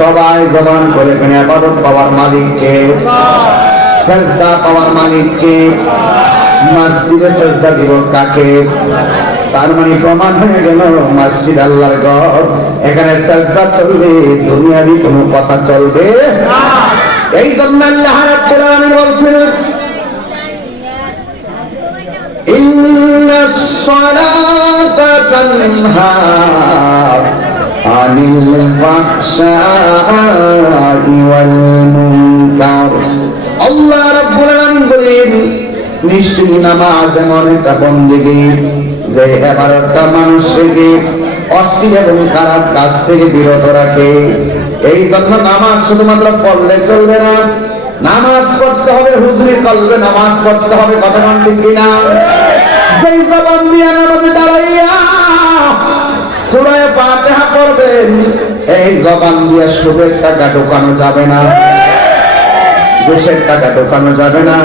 সবাই জবান করে কেন, আবাদত পাওয়ার মালিক কে সজদা পাওয়ার মালিক কে মসজিদে সজদা দিব কাকে? তার মানে প্রমাণ হয়ে গেল, মসজিদ আল্লাহর ঘর। এখানে সজদা চলবে, দুনিয়ারই কোনো কথা চলবে। এই জন্য আল্লাহ রাব্বুল আলামিন বলছেন ইন্নাস সালাতা তানহা عن الفحشاء والمنكر আল্লাহ রাব্বুল আলামিন বলেন নিশ্চয়ই নামাজ এমন একটা বন্দেগী যে এবারটা মানুষকে অশ্লীল এবং খারাপ কাজ থেকে বিরত রাখে এই জন্য নামাজ শুধুমাত্র পড়লে চলবে না নামাজ পড়তে হবে হুজুরি করলে নামাজ পড়তে হবে কথা মান ঠিক কিনা সেই জবান দিয়ে নামাজে দাঁড়াইয়া সুরায় ফাতিহা পড়বেন এই জবান দিয়ে সুদের টাকা ঢোকানো যাবে না। দেশের টাকা ঢোকানো যাবে না।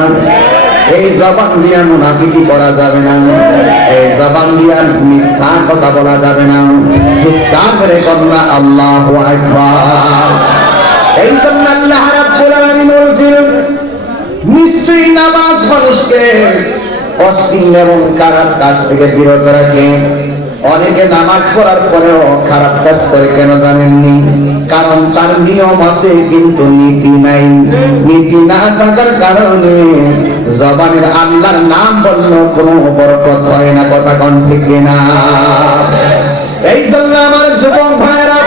এই জবান দিয়া মুনাফিকি করা যাবে না। এই জবান দিয়া মিথ্যা কথা বলা যাবে না। চিৎকার করে কন্যা আল্লাহ এই জন্য আল্লাহ রাব্বুল আলামিন নিশ্চয়ই নামাজ মানুষকে অশ্লীল এবং খারাপ কাজ থেকে বিরত রাখে। অনেকে নামাজ পড়ার পরেও খারাপ কাজ করে কেন জানেননি? কারণ তার নিয়ম আছে, কিন্তু নীতি নাই। নীতি না থাকার কারণে জবানের আল্লাহর নাম বলল কোনো বরকত হয় না, কথা কন ঠিক না এই জন্য আমার যুবক ভাইরা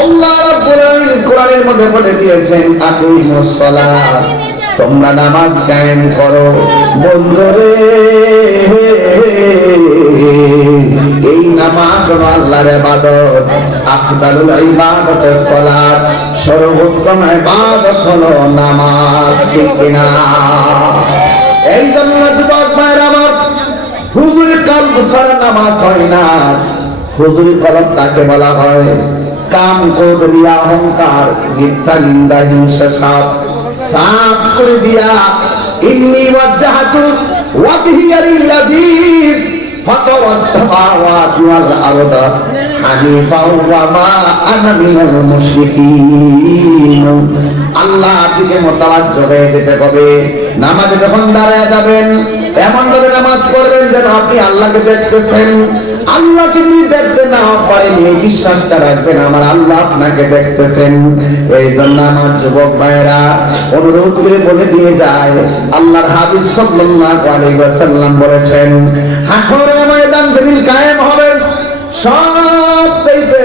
আল্লাহ রাব্বুল কোরআনের মধ্যে বলে দিয়েছেন, আকিমুস সালাত। তোমরা নামাজ কায়েম করো। বন্ধুরে, এই নামাজ আল্লাহর ইবাদত। আফদালুল ইবাদত সালাত। সর্বোত্তম ইবাদত হলো নামাজ, ঠিক কিনা? এই জন্য যুবক ভাইরা আমার, হুজুর কাল সারা নামাজ হয় না। হুজুর কলম তাকে বলা হয়, কাম ক্রোধ রিয়া অহংকার মিথ্যা, নিন্দা, হিংসা, সাপ। সাপ করে দিয়া, ইন্নি ওয়াজ্জাহাতু ওয়াজহিয়া আস-সামাওয়াতি ওয়াল আরদা ওয়া মা আনা মিনাল মুশরিকিন। আল্লাহ দিকে মোতাবাজ্জ হয়ে যেতে হবে নামাজে যখন দাঁড়ায় যাবেন, এমন ভাবে নামাজ পড়বেন যেন আপনি আল্লাহকে দেখতেছেন। আল্লাহকে নিয়ে দেখতে না পারেন এই বিশ্বাসটা রাখবেন আমার আল্লাহ আপনাকে দেখতেছেন। এই জন্য আমার যুবক ভাইয়েরা, অনুরোধ করে বলে দিয়ে যায়, আল্লাহর হাবিব সাল্লাল্লাহু আলাইহি ওয়াসাল্লাম বলেছেন, হাসরের ময়দান যেদিন কায়েম হবে, সব চাইতে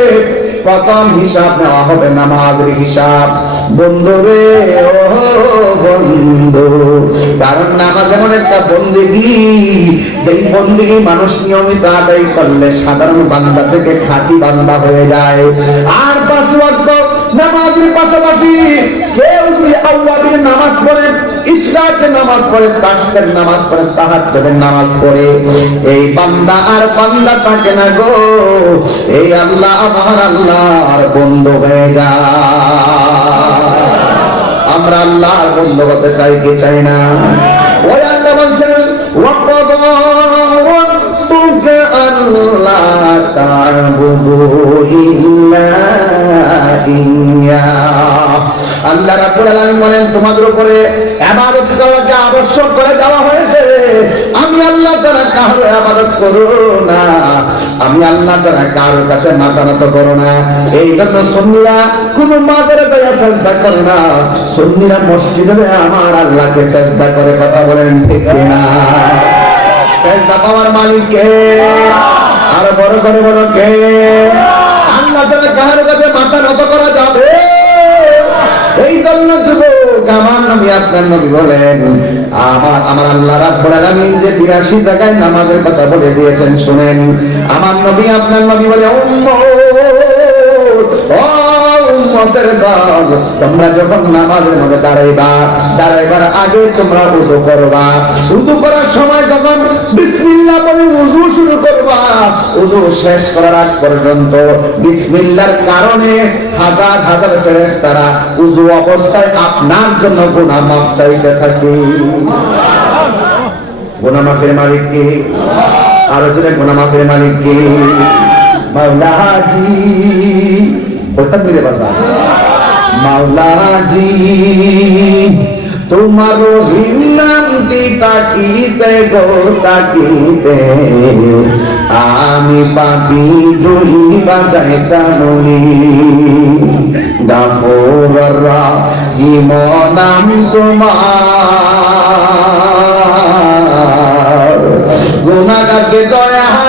প্রথম হিসাব নেওয়া হবে, নামাজের হিসাব। বন্ধু রে, ও বন্ধু। কারণ নামাজ এমন একটা বন্দিগি, যেই বন্দিগি মানুষ নিয়মিত আদায় করলে সাধারণ বান্দা থেকে খাঁটি বান্দা হয়ে যায়। আর পাঁচ নামাজের পাশাপাশি কেউ যদি আল্লাহর নামাজ পড়ে ইশরাকের নামাজ পড়ে। এই আর থাকে না গো। এই আল্লাহ আমার আল্লাহর বন্ধু হয়ে আমরা বন্ধু হতে চাই কি চাই না? ওই আল্লাহ أَلَّا تَعْبُدُوا إِلَّا إِيَّاهُ আল্লাহ রাব্বুল আলামিন বলেন তোমাদের উপরে ইবাদত করাকে আবশ্যক করে দেওয়া হয়েছে আমি আল্লাহ ছাড়া কারো ইবাদত করো না আমি আল্লাহ ছাড়া কারোর কাছে মাথা নত করো না এই জন্য সুন্নিরা কোন মাদের দয়া চেষ্টা করে না সুন্নিরা মসজিদে আমার আল্লাহকে চেষ্টা করে কথা বলেন ঠিক না চেষ্টা পাওয়ার মালিক কে আর বড় করে বড় কে জন্য বলেন, আমার আমার আল্লাহ রাব্বুল আলামিন যে 82 জায়গায় নামাজের কথা বলে দিয়েছেন, শুনেন। আমার নবী আপনার নবী বলে উম্মতের তোমরা যখন নামাজের মধ্যে দাঁড়াইবা, দাঁড়াইবার আগে তোমরা উযু করবা। উযু করার সময় বলে উযু শুরু করবা উযু শেষ করার আগ পর্যন্ত কারণে হাজার হাজার উযু অবস্থায় আপনার জন্য চাইতে থাকে। মালিক আরও মালিক কোথায় মিলে মাওলাজি তোমার তাকিতে গো তাকিতে আমি পাপি দুই বাজাই তামনি গাফর রাহিম নাম তোমার। গুণাগাকে দয়া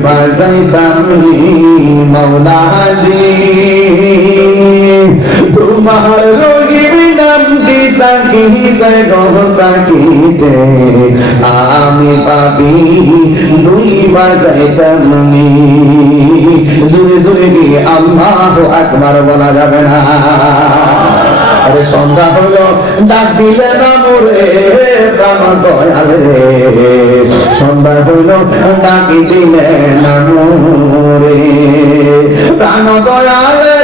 দুই বাজাইতাম মৌলাজি তোমার রোগীর নাম কি তাকিতে গহ তাকিতে আমি পাবি দুই বাজাইতাম জুড়ে জুড়ে গিয়ে আল্লাহ আকবার বলা যাবে না। আরে সন্ধ্যা হলো ডাক দিলে না মোরে প্রাণ দয়াল। সন্ধ্যা হইল, ডাকি দিলে না মোরে প্রাণ দয়াল রে।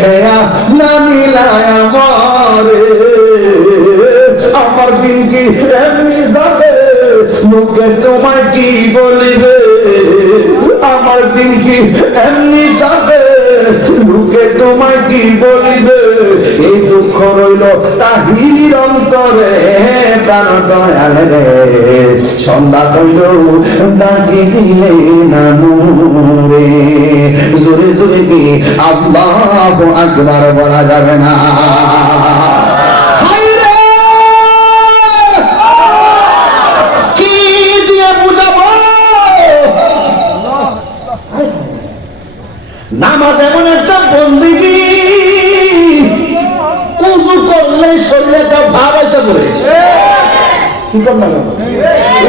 খেয়া না মিলায় আমারে। আমার দিন কি মুখে তোমায় কি বলিবে? আমার দিন কি এমনি যাবে? মুখে তোমায় কি বলিবে? এই দুঃখ রইল তাহির অন্তরে, প্রাণ দয়াল সন্ধ্যা হইল ডাকি দিলে নানুরে জোরে জোরে কি আল্লাহ আকবার বলা যাবে না।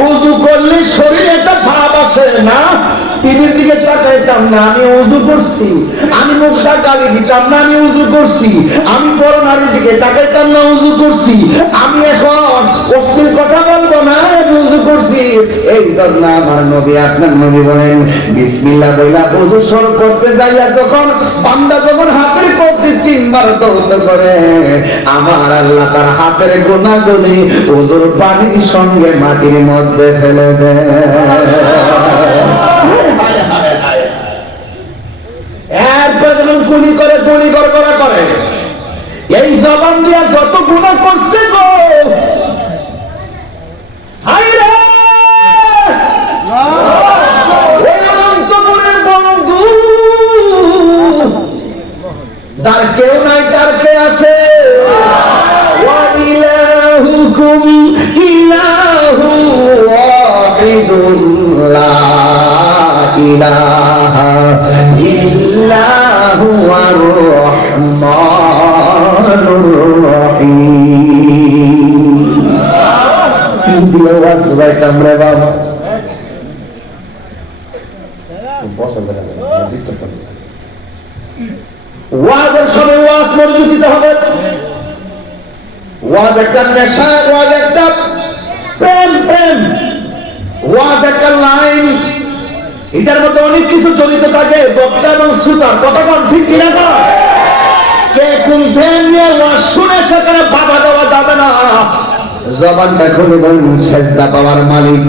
উজু করলে শরীরে একটা ভাব আসে না? টিভির দিকে তাকাইতাম না, আমি উজু করছি। আমি মুখটা গালি দিতাম না, আমি উজু করছি। আমি করোনার দিকে তাকাইতাম না, উজু করছি। আমি এখন এই জন্য আমার নবী আপনার নবী বলেন, বিসমিল্লাহ বইলা করতে যাইয়া যখন বান্দা যখন হাতের তিনবার করে, আমার আল্লাহ তার হাতের পানির সঙ্গে মাটির মধ্যে ফেলে দেয়। গুলি করে গুলি করে করে, এই জবান দিয়া যত গুণা করছে যার কেউ নাই, তার কে আছে? ইলাহুকুম ইলাহু ওয়াহিদুন লা ইলাহা ইল্লা হুয়ার রহমানুর রহিম। কি ওয়াজ রে বাবা না। ওয়াজের সময় ওয়াজ হবে ওয়াজ একটা নেশা ওয়াজ একটা প্রেম প্রেম। ওয়াজ একটা লাইন। এটার মধ্যে অনেক কিছু জড়িত থাকে বক্তা এবং শ্রোতা কতক্ষণ ঠিক কিনা কে কোন নিয়ে ওয়াজ শুনে সেখানে দেওয়া যাবে না। জবানটা খুলে সেজদা পাওয়ার মালিক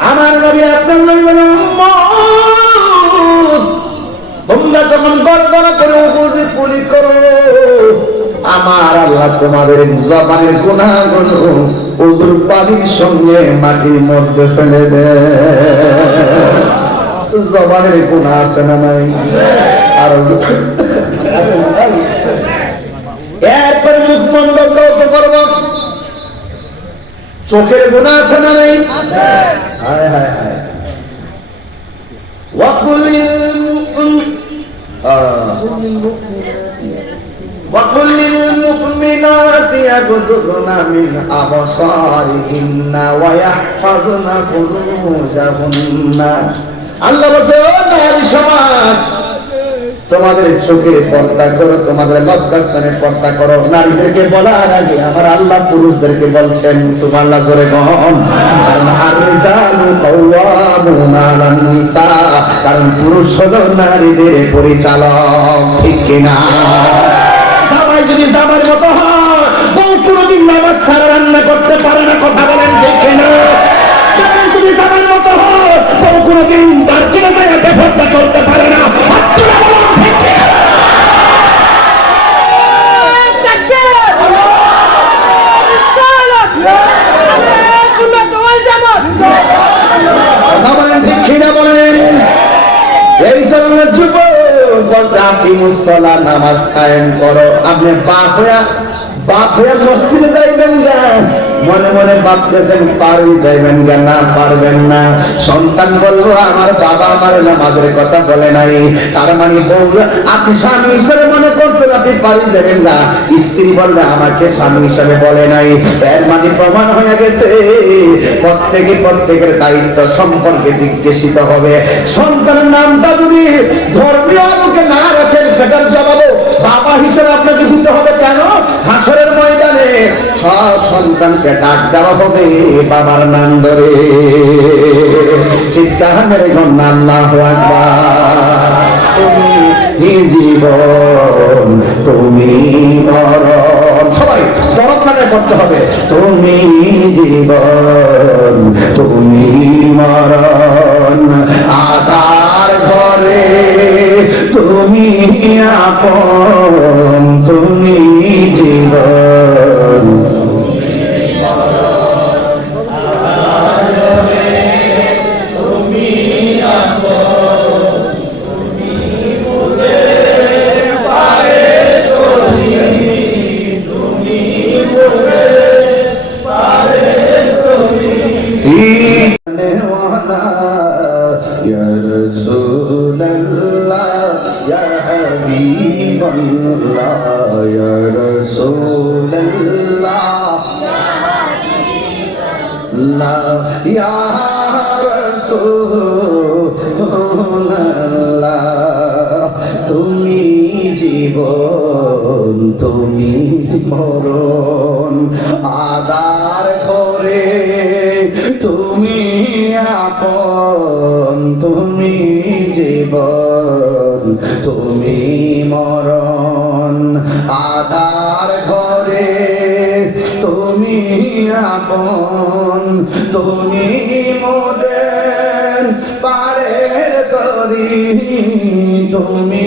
আমার নবী আপনার নবী বলেন। "উম্মত, তোমরা যখন গর্বনা করে উপরে কুলি করো, আমার আল্লাহ তোমাদের জবানের গুণাগুলো উজুর পানির সঙ্গে মাটির মধ্যে ফেলে দে। জবানের গুণা আছে না নাই? আর এরপর মুখ বন্ধ কত করব। চোখের গুণা আছে না নাই? হায় হায় হায়। ওয়াকুলিল وقل للمؤمنات المؤمنات يغضضن من أبصارهن ويحفظن فروجهن আল্লাহ বলছে ও নারী সমাজ তোমাদের চোখে পর্দা করো তোমাদের লজ্জাস্থানে পর্দা করো নারীদেরকে বলার আগে আমার আল্লাহ পুরুষদেরকে বলছেন সুবহানাল্লাহ জোরে কন কারণ পুরুষ হলো নারীদের পরিচালক, ঠিক কিনা? দাবার যদি দাবার মতো হয় কোনোদিন নামাজ ছাড়া রান্না করতে পারে না, কথা বলেন ঠিক কিনা? যদি দাবার মতো হয়, বউ কোনোদিন আপনি বাপ হইয়া বাপ হইয়া মসজিদে যাই মনে মনে ভাবতেছেন পারবি যাইবেন না, পারবেন না। সন্তান বলল, আমার বাবা আমার নামাজের কথা বলে নাই। তার মানে বউ, আপনি স্বামী হিসেবে মনে করছেন, আপনি পারি যাবেন না। স্ত্রী বললে, আমাকে স্বামী হিসেবে বলে নাই। এর মানে প্রমাণ হয়ে গেছে। প্রত্যেকে প্রত্যেকের দায়িত্ব সম্পর্কে জিজ্ঞাসিত হবে। সন্তানের নামটা যদি ধর্মীয় আলোকে না রাখেন, সেটার জবাবও বাবা হিসেবে আপনাকে দিতে হবে কেন? হাসরের সব সন্তানকে ডাক দেওয়া হবে বাবার নাম ধরে। চিৎকার মেরে আল্লাহ তুমি জীবন, তুমি সবাই মানে করতে হবে, তুমি জীবন, তুমি মরণ, আধার ঘরে তুমি আপন, তুমি জীবন। জীবন তুমি মরণ। আদার ঘরে তুমি আপন তুমি মোদের পারে করি তুমি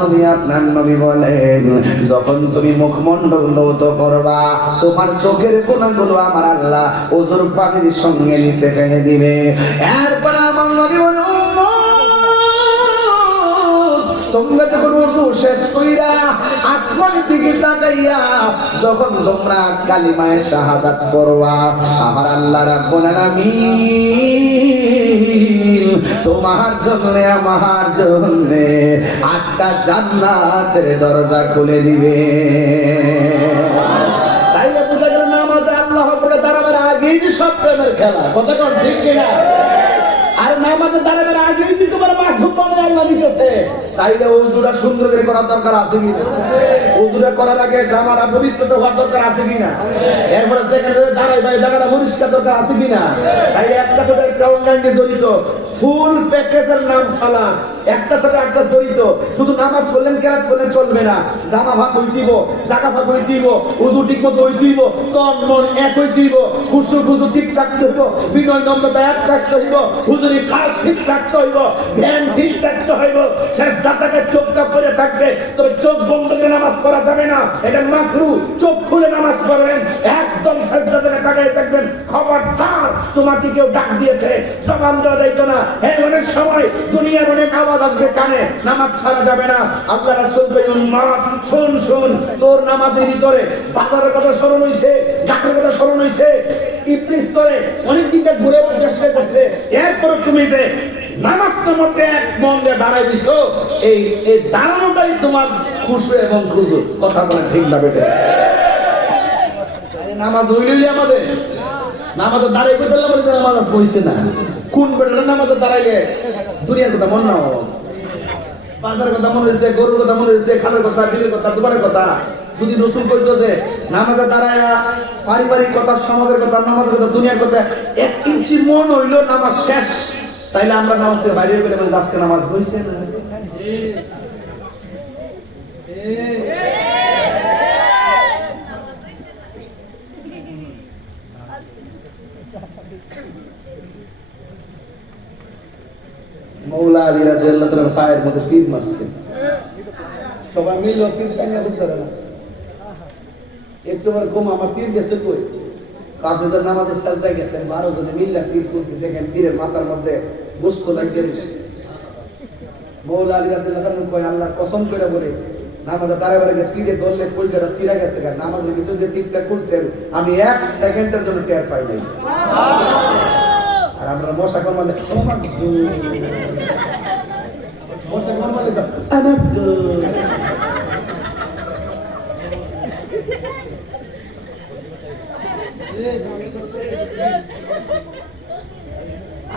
নবী, আপনার নবী বলেন, যখন তুমি মুখমণ্ডল দৌত করবা, তোমার চোখের কোনাগুলো আমার আল্লাহ ওজোর পানির সঙ্গে নিচে ফেলে দিবে। এরপরে আমার নবী বলে তোমরা শেষ কইরা আসমানের দিকে তাকাইয়া যখন তোমরা কালিমায়ে শাহাদাত করবা আমার আল্লাহ রাব্বুল আলামিন তোমার জন্য, আমার জন্য আটটা জান্নাতের দরজা খুলে দিবে। আর নামাজে বানায় আল্লাহ দিতেছে। তাইলে উজুরা সুন্দর করে করার দরকার আছে কিনা? উজুরা করার আগে জামাটা পবিত্র তো হওয়ার দরকার আছে কিনা? এরপরে সেখানে দাঁড়াই ভাই জায়গাটা পরিষ্কার দরকার আছে কিনা? তাই একটা সাথে একটা অনলাইনে জড়িত। ফুল প্যাকেজের নাম সালাদ। একটা সাথে একটা জড়িত। শুধু নামাজ পড়লেন কেরাত করলে চলবে না? জামা ভাগ হই দিব জাকা ভাগ হই দিব, উজু ঠিক মতো হই দিব তন মন এক হই দিব, খুশু খুশু ঠিক থাকতে হইব, বিনয় নম্রতা এক থাকতে হইব, হুজুরি খাল ঠিক থাকতে হইব ধ্যান ঠিক থাকতে হইব, শেষ দাতাকে চোখটা পরে থাকবে, তবে চোখ বন্ধ করে নামাজ পড়া যাবে না। এটা মাকরু, চোখ খুলে নামাজ পড়বেন, একদম শেষ দাতাকে তাকাই থাকবেন। খবরদার, তোমাকে কেউ ডাক দিয়েছে, জবান দেওয়া যাইতো না। হ্যাঁ সময় দুনিয়ার অনেক আওয়াজ আসবে কানে, নামাজ ছাড়া যাবে না। আল্লাহ রাসূল কইলেন মা শুন শুন, তোর নামাজের ভিতরে বাজারের কথা স্মরণ হইছে ডাকের কথা স্মরণ হইছে, ইবলিস তোরে অনেক দিকে ঘুরে চেষ্টা করছে। এরপর তুমি যে নামাজটার মধ্যে এক মন দিয়ে দাঁড়াই দিছো, এই এই দাঁড়ানোটাই তোমার খুশু এবং খুশু কথা বলে ঠিক না বেটে। নামাজ হইলেই আমাদের। নামাজে দাঁড়াই করতে আমাদের নামাজ হইছে না। কোন বেটা নামাজে দাঁড়াইলে দুনিয়ার কথা মন না বাজার কথা মনে হয়েছে গরুর কথা মনে হয়েছে খালের কথা, বিলের কথা, দুবারের কথা। যদি রসুল করতো যে নামাজে দাঁড়ায় পারিবারিক কথা, সমাজের কথা, নামাজের কথা, দুনিয়ার কথা, এক ইঞ্চি মন হইল নামাজ শেষ। তাইলে আমরা নামাজ থেকে বাইরে গেলে আজকে নামাজ হয়েছে না মৌলা আলী রাদিয়াল্লাহু তাআলা পায়ের মধ্যে তীর মারছে। সবাই মিল তীর টাঙ্গা পারে না। একটু আমার আমার তীর গেছে কই? নামাজে সাজদা গেছেন বারো জনে মিল্লা তীর দেখেন তীরের মাথার মধ্যে মুস্কো লাগিয়ে মৌলা আলী আল্লাহ কসম করে বলে, নামাজে তারে সিরা গেছে নামাজের ভিতরে যে তীরটা খুলছেন, আমি এক সেকেন্ডের জন্য টের পাই নাই। আর আমরা মশা কমালে মশা কমালে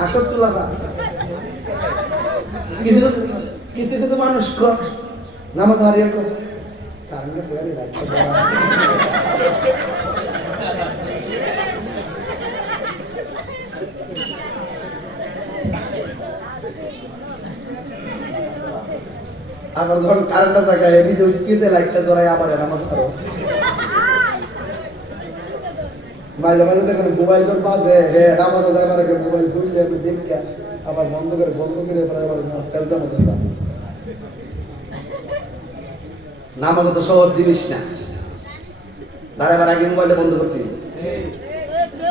আকর্ষলা কিছু কিছু কিছু মানুষ কর। নামাজ হারিয়ে কর। গাড়ি রাখতে আবার যখন লাইটটা আবার নামাজ মোবাইল হে মোবাইল আমি দেখি আবার বন্ধ করে বন্ধ করে আবার সেলটা মতো নামাজ তো সহজ জিনিস না। দাঁড়াবার আগে মোবাইলে বন্ধ করতে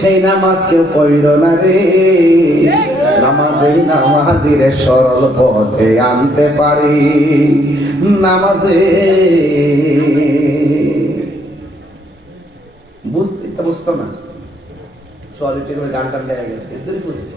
সেই নামাজ কেউ পড়ল না রে। নামাজে নামাজিরে সরল পথে আনতে পারি। নামাজে বুঝতে তো বুঝতো না। সলিটি গান টান গেছে। বুঝতে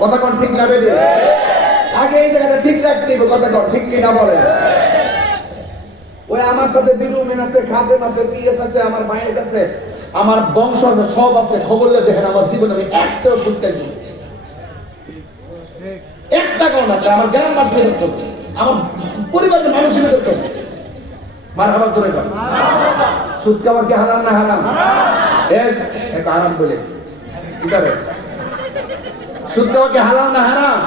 কথা কোন ঠিক যাবে রে আগে এই জায়গাটা ঠিক রাখতে হবে কথা কোন ঠিক কি না বলে ওই আমার সাথে বিলুমিন আছে খাদেম আছে পিএস আছে আমার মায়ের কাছে আমার বংশ আছে সব আছে খবর দেখেন আমার জীবনে আমি একটাও শুনতে যাই এক টাকাও না আমার জ্ঞান বাড়ছে করতে। আমার পরিবারের মানুষের করতে মার হাবা। জোরে কর। সুদ খাবার কি হারাম না হারাম? আরাম বলে। কি করে? সুদ খাওয়া কি হালাল না হারাম?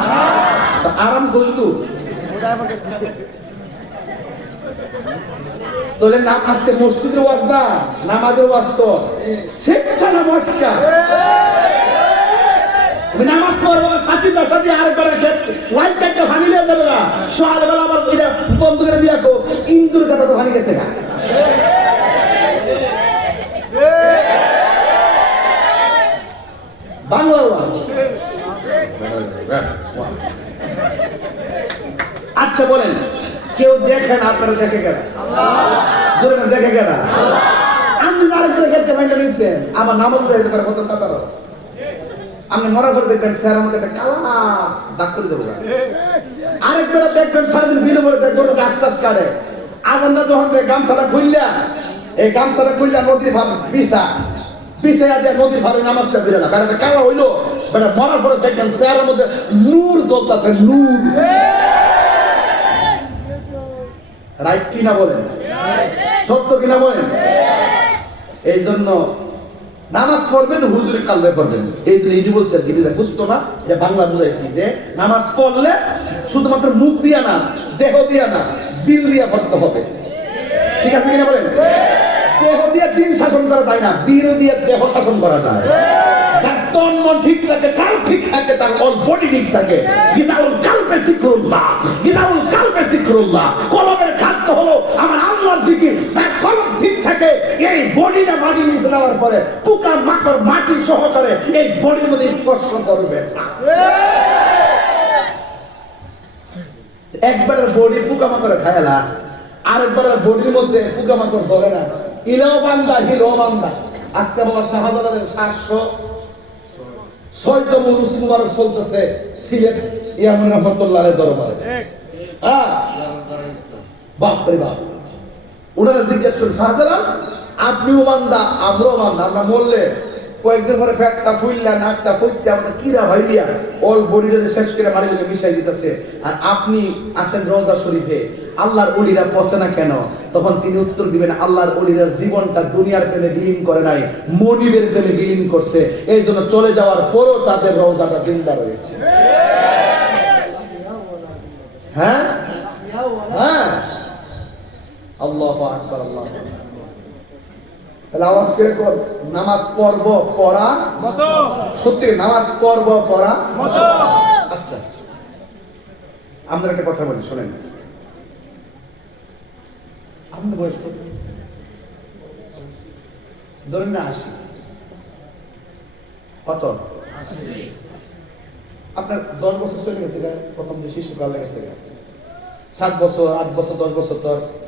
আরাম বুঝতু তাহলে না, আজকে নামাজের তো নমস্কার। নামাজ ভাঙি নিয়ে যাবে না। এটা বন্ধ করে দিয়ে ইন্দুর কথা তো ভাঙি গেছে না বাংলা। আচ্ছা বলেন, কেউ দেখেন আপনারা দেখে গেল দেখে গেল আপনি আরেকটা ক্ষেত্রে মাইন্ডা আমার পড়ে যেতে কত কথা আপনি মরার পরে দেখবেন, স্যার আমাদের একটা কালা দাগ করে দেবো আরেকবার দেখবেন, সারাদিন বিলে পরে দেখবেন গাছ টাছ কাটে। আজানটা যখন গামছাটা খুললা এই গামছাটা খুললা নদীর ভাব পিসা পিসে আছে নদীর ভাবে নামাজটা ফিরে না। কালা হইল বেটা মরার পরে স্যারের মধ্যে নূর জ্বলতেছে, নূর। রাইট কিনা বলেন? সত্য কিনা বলেন? এই জন্য নামাজ পড়বেন, হুজুরে কালবে পড়বেন। এই জন্য এই বলছে আর কি বুঝতো না, এটা বাংলা বুঝাইছি যে নামাজ পড়লে শুধুমাত্র মুখ দিয়া না, দেহ দিয়া না, দিল দিয়া পড়তে হবে। ঠিক আছে কিনা বলেন? দেহ দিয়ে দিন শাসন করা যায় না দিল দিয়ে দেহ শাসন করা যায়। তন মন ঠিক থাকে, কাল ঠিক থাকে, তার বডি ঠিক থাকে। গিজাউল গিজাউল কলবের খাদ্য হলো আমার আল্লাহর জিকির। ঠিক থাকে, এই বডিটা মাটি নিচে নেওয়ার পরে পোকা মাটি সহকারে এই বডির মধ্যে স্পর্শ করবে। না। একবারের বডি পোকা মাকড়ে খায়লা আরেকবারের বডির মধ্যে পোকা মাকড় ধরে না। বান্দা হিলো বান্দা। আজকে বাবা সাতশো মুবারক চলতেছে সিলেট ইয়ামুন রহমতুল্লাহ দরবারে। হ্যাঁ বাপ। ওনারা জিজ্ঞেস করেন, শাহজালাল, আপনিও বান্দা, আমরাও বান্দা, আমরা মরলে কয়েকদিন পরে ফ্যাটটা ফুললা নাকটা ফুলছে আমরা কিরা ভাইলিয়া অল বডিটা শেষ করে মারি লোকে মিশাই দিতেছে। আর আপনি আছেন রোজা শরীফে, আল্লাহর অলিরা পচে না কেন? তখন তিনি উত্তর দিবেন, আল্লাহর অলিরা জীবনটা দুনিয়ার প্রেমে বিলীন করে নাই, মনিবের প্রেমে বিলীন করছে। এই জন্য চলে যাওয়ার পরও তাদের রোজাটা জিন্দা রয়েছে। হ্যাঁ? হ্যাঁ? আল্লাহ আকবার, আল্লাহ তাহলে আওয়াজ করে কর? নামাজ পড়ব পড়া সত্যি নামাজ পড়ব পড়া আচ্ছা। আমরা একটা কথা বলি শোনেন। আপনার বয়স কত? ধরেন না আশি। কত? আপনার দশ বছর চলে গেছে প্রথম যে শিশুকাল লেগেছে। সাত বছর আট বছর দশ বছর তোর।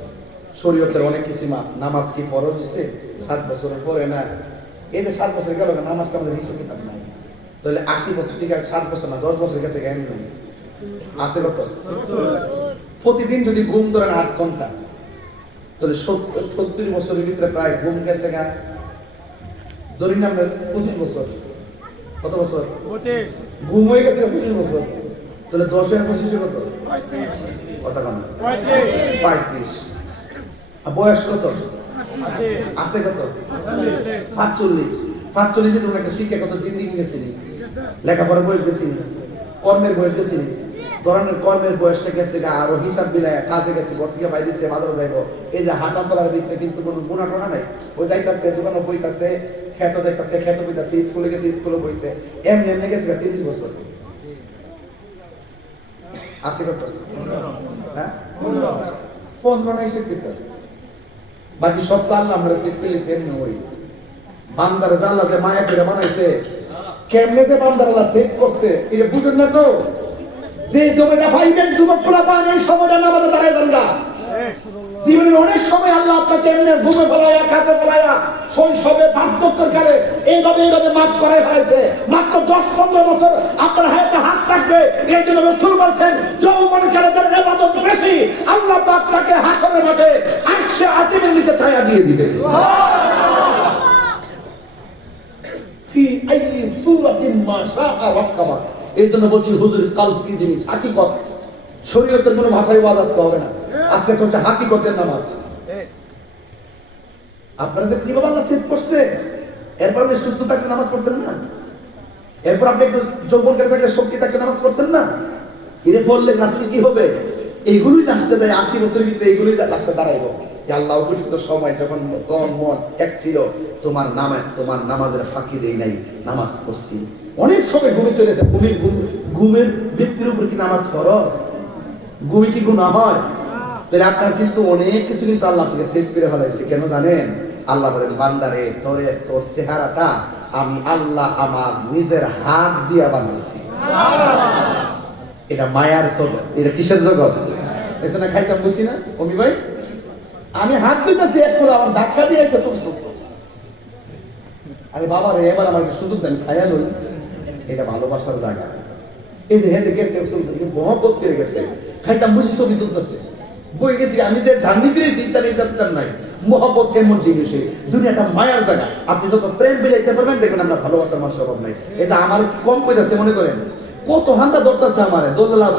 শরীয়তের অনেক কিছু মা- নামাজ কি ফরজ হচ্ছে সাত বছরের পরে না। এই যে সাত বছর গেল নামাজটা আমাদের হিসেবে কিতাব নাই। তাহলে আশি বছর ঠিক আছে সাত বছর না দশ বছর গেছে জ্ঞান নাই। আছে কত? প্রতিদিন যদি ঘুম ধরেন আট ঘণ্টা তাহলে সত্তর বছরের ভিতরে প্রায় ঘুম গেছে গা। ধরি না আমরা পঁচিশ বছর। কত বছর? ঘুম হয়ে গেছে পঁচিশ বছর। তাহলে দশের পঁচিশে কত? কথা পঁয়ত্রিশ। বয়স কত? আছে। কত? পাঁচচল্লিশ পাঁচচল্লিশে তোমরা একটা শিক্ষা কত জিন্দিগি গেছিলি লেখাপড়ার বয়স গেছিলি কর্মের বয়স গেছিলি ধরনের কর্মের বয়সটা গেছে গা, আরও হিসাব বিলায় কাজে গেছে বর্তিকা পাই দিচ্ছে বাদর যাইব। এই যে হাঁটা চলার ভিতরে কিন্তু কোনো গুণা টোনা নাই। ওই যাইতাছে দোকানে বইতাছে খেত যাইতাছে খেত বইতাছে স্কুলে গেছে স্কুলে বইছে। এমনি এমনি গেছে গা তিরিশ বছর। আছে কত? হ্যাঁ? পনেরো। নাই শিক্ষিত বাকি সব তো আল্লাহ আমরা চেক পেলেছি এমনি হই বান্দার জানলা যে মায়া করে বানাইছে। কেমনে যে বান্দার আল্লাহ চেক করছে এটা বুঝেন না তো? যে জমিটা পাইবেন যুবক পোলা পান এই সময়টা নামাজে দাঁড়ায় জানলা জীবনের অনেক সময় আল্লাহ আপনাকে এমনি ঘুমে ফেলাইয়া কাছে ফেলাইয়া শৈশবে বার্ধক্যের কালে এইভাবে এইভাবে মাফ করাই ফেলাইছে মাত্র দশ পনেরো বছর আপনার হাতে হাত থাকবে। এই জন্য রসুল বলছেন, যৌবন কালে তার এবাদত বেশি, আল্লাহ পাক তাকে হাসনে মাঠে আসছে আজিমের নিচে ছায়া দিয়ে দিবে। এই জন্য বলছি, হুজুর, কাল কি জিনিস? হাকিকত। শরীয়তের কোনো ভাষায় ওয়াজ আজকে হবে না। আজকে হচ্ছে হাকিকতের নামাজ। আপনারা যে কীভাবে আল্লাহ সেভ করছে? এরপর আপনি সুস্থ থাকলে নামাজ পড়তেন না? এরপর আপনি একটু যৌবন করে থাকলে শক্তি থাকলে নামাজ পড়তেন না? এরে পড়লে লাস্টে কি হবে? এইগুলোই লাস্টে দেয় আশি বছরের ভিতরে এইগুলোই লাস্টে দাঁড়াইব। আল্লাহ উপযুক্ত সময় যখন তখন মন এক ছিল তোমার নামে তোমার নামাজের ফাঁকি দেই নাই নামাজ পড়ছি। অনেক সময় ঘুমে চলেছে ঘুমের ঘুম- ঘুমের ব্যক্তির উপর কি নামাজ ফরজ? ঘুমে কি গুণা হয় তাহলে আপনার কিন্তু অনেক কিছু কিন্তু আল্লাহ থেকে সেভ করে ফেলাইছে কেন জানেন আল্লাহ বলেন বান্দারে তোরে তোর চেহারাটা আমি আল্লাহ আমার নিজের হাত দিয়া বানিয়েছি এটা মায়ার জগৎ এটা কিসের জগৎ এখানে খাইতাম বুঝি না অমি ভাই আমি হাত দিতেছি এক করে আমার ধাক্কা দিয়েছে তুমি তো আরে বাবা রে এবার আমাকে সুযোগ দেন খাইয়া লই এটা ভালোবাসার জায়গা এই যে হেঁটে গেছে মহব্বত করে গেছে খাইতাম ছবি তুলতেছে। বই গেছি, আমি যে তার নাই। জিনিস এই দুনিয়াটা মায়ার জায়গা। আপনি যত প্রেম পারবেন, দেখবেন আমরা ভালোবাসার মানুষ অভাব নাই। এটা আমার কম মনে করেন। কত হান্দা আমার জল্লা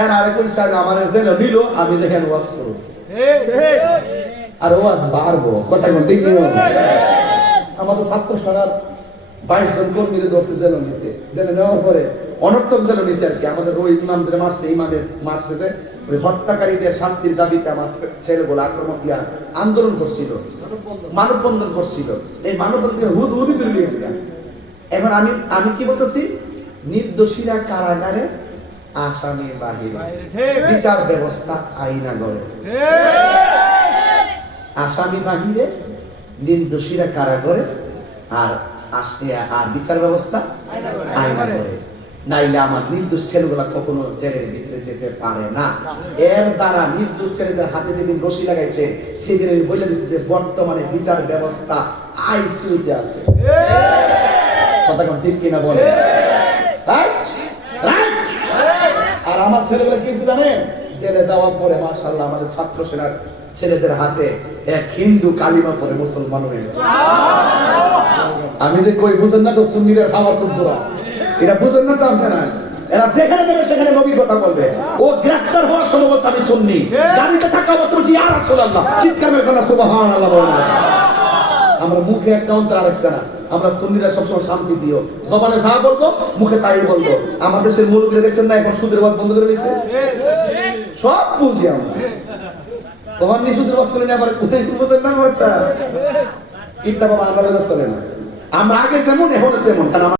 এর আরেক কইছে আমার জেল নিল আমি দেখেন ওয়াজ করব। আর ওয়াজ বাড়বো কথা কোন ঠিক নিয়ম। আমাদের ছাত্র বাইশ জন কর্মীদের দশে জেলে নিছে। জেলে নেওয়ার পরে অনর্থক জেলে নিছে আর কি। আমাদের ওই ইমামদের মারছে ইমামের মারছে যে ওই হত্যাকারীদের শাস্তির দাবিতে আমার ছেলেগুলো আক্রমণ দিয়া আন্দোলন করছিল মানববন্ধন করছিল। এই মানববন্ধন হুদ হুদি তুলে নিয়েছিল এখন আমি আমি কি বলতেছি? নির্দোষীরা কারাগারে আসামি বাহিরে। বিচার ব্যবস্থা আইনা গড়ে আসামি বাহিরে নির্দোষীরা কারাগারে আর আর বিচার ব্যবস্থা? আইনা করে। নাইলে আমার নির্দোষ ছেলেগুলা কখনো জেলের ভিতরে যেতে পারে না। এর দ্বারা নির্দোষ ছেলেদের হাতে যেদিন রশি লাগাইছে সেদিন বলে দিচ্ছি যে বর্তমানে বিচার ব্যবস্থা আইসিউতে আছে। কথা কোন ঠিক কিনা বলে? আর আমার ছেলেগুলো কি জানেন? জেলে যাওয়ার পরে মাশাআল্লাহ আমাদের ছাত্র সেনার ছেলেদের হাতে এক হিন্দু কালিমা পরে মুসলমান হয়ে গেছে। আমি যে কই, বুঝেন না তো সুন্নিদের খাবার খুব দূরা এটা বুঝেন না তো আপনারা এরা যেখানে যাবে, সেখানে নবীর কথা বলবে। ও গ্রেফতার হওয়ার সময় বলছে আমি শুননি গাড়িতে থাকা অবস্থা বলছি, ইয়া রাসূলুল্লাহ, চিৎকার মেরে কথা সুবহানাল্লাহ বলবে আমরা মুখে একটা অন্তর, আরেকটা আমরা সুন্নিরা সবসময় শান্তি দিও। জবানে যা বলব, মুখে তাই বলব। আমাদের দেশের মুরব্বীরা দেখছেন না, এখন সুদের বাদ বন্ধ করে দিয়েছে? সব বুঝি আমরা। তখন নি সুদের বাদ করে না আবার কোথায় বুঝেন না একটা বাবা আন্দাজ চলে না আমরা আগে যেমন এখন তেমন। কারণ আমরা